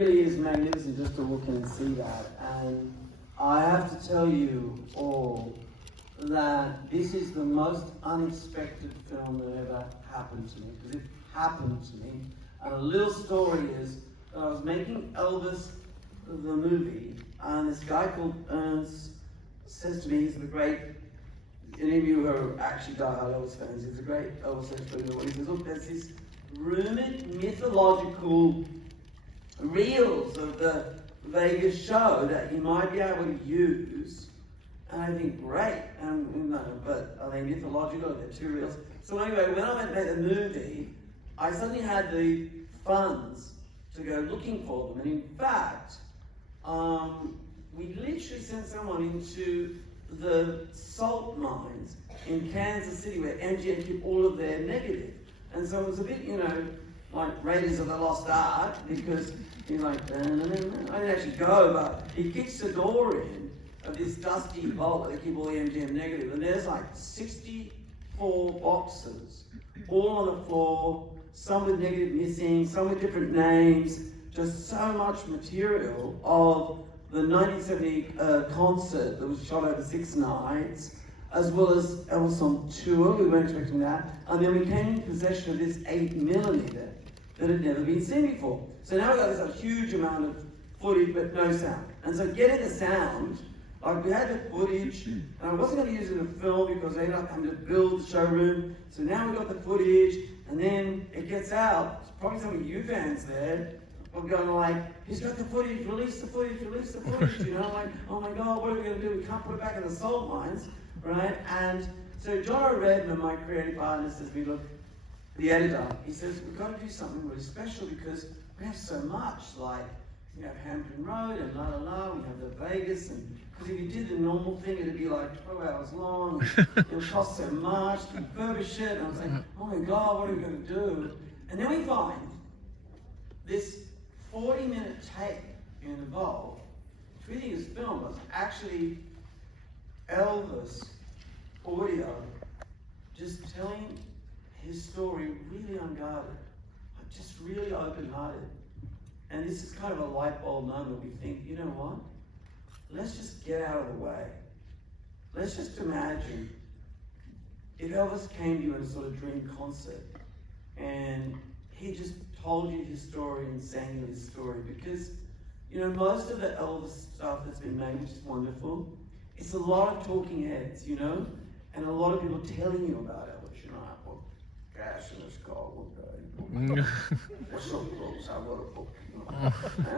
really is magnificent just to walk in and see that. And I have to tell you all that this is the most unexpected film that ever happened to me, because it happened to me. And a little story is that I was making Elvis the movie, and this guy called Ernst says to me, he's the great, any of you who are actually diehard Elvis fans, he's a great Elvis expert. He says, look, there's this rumored mythological reels of the Vegas show that you might be able to use. And I think, great, but are they mythological? Are they two reels? So anyway, when I went to make the movie, I suddenly had the funds to go looking for them. And in fact, we literally sent someone into the salt mines in Kansas City where MGM keep all of their negative. And so it was a bit, like Raiders of the Lost Ark, because he's like, I didn't actually go, but he kicks the door in of this dusty vault where they keep all the MGM negative, and there's like 64 boxes, all on the floor, some with negative missing, some with different names, just so much material of the 1970 concert that was shot over 6 nights, as well as Elvis on tour. We weren't expecting that. And then we came in possession of this 8mm that had never been seen before. So now we've got this huge amount of footage, but no sound. And so getting the sound, like we had the footage, and I wasn't going to use it in a film because they ended up having to build the showroom. So now we've got the footage, and then it gets out. There's probably some of you fans there are going like, he's got the footage, release the footage, release the footage, like, oh my God, what are we going to do? We can't put it back in the salt mines, right? And so John Redman, my creative partner, says to me, look, the editor, he says, we've got to do something really special because we have so much, like, we have Hampton Road and La La La, we have the Vegas, and because if you did the normal thing, it'd be like 12 hours long, it would cost so much to refurbish it, and I was like, oh my God, what are we going to do? And then we find this 40-minute tape in the vault, which we think is film, was actually Elvis audio, just telling his story really unguarded, just really open-hearted. And this is kind of a light bulb moment. We think, you know what? Let's just get out of the way. Let's just imagine if Elvis came to you in a sort of dream concert and he just told you his story and sang you his story. Because, most of the Elvis stuff that's been made, which is wonderful, it's a lot of talking heads, and a lot of people telling you about Elvis, well, gas in his car one day. What's up, folks? I wrote a book.